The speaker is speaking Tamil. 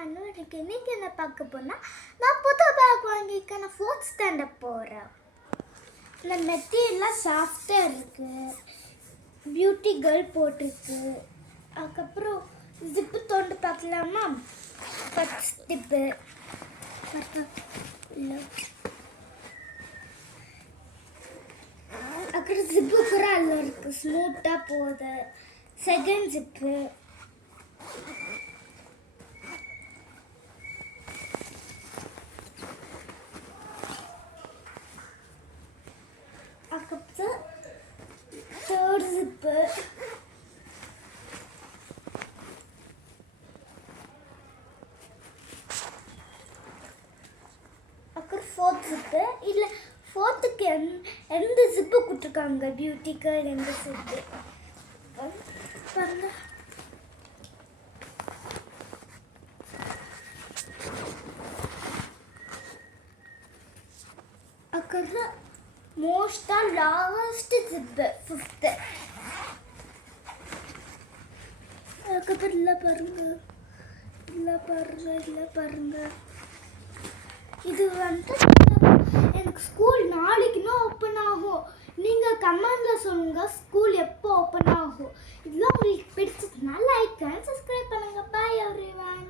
பானு இருக்கு. இன்னைக்கு என்ன பார்க்க போனால் நான் புது பேக் வாங்கியிருக்கேன். நான் 4th ஸ்டாண்டர்ட் போகிறேன். இந்த மெட்டீரியல்லாம் சாஃப்டாக இருக்குது. பியூட்டி கேர்ள் போட்டிருக்கு. அதுக்கப்புறம் ஜிப்பு தோண்டு பார்க்கலாமா? ஃபர்ஸ்ட் ஜிப்பு அப்புறம் ஜிப்பு கூட அதில் இருக்குது. ஸ்மூத்தாக போகுது. செகண்ட் ஜிப்பு அதுக்கப்புறம் தேர்ட் ஜிப்பு அப்புறம் ஃபோர்த் ஜிப்பு. இல்லை ஃபோர்த்துக்கு எந்த ஜிப்பு கொடுத்துருக்காங்க பியூட்டிக்கு எந்த ஜிப்பு பாருங்க. அதுக்கப்புறம் மோஸ்டாக லாஸ்ட் ஜிப்பு 5th. அதுக்கப்புறம் இல்லை பாருங்க, இது வந்து எனக்கு ஸ்கூல் நாளைக்குன்னா ஓப்பன் ஆகும். நீங்கள் கமெண்டில் சொல்லுங்கள் ஸ்கூல் எப்போ ஓப்பன் ஆகும். இதெல்லாம் உங்களுக்கு பிடிச்சதுன்னா லைக் அண்ட் சப்ஸ்கிரைப் பண்ணுங்கள். பாய் எவ்ரிவன்.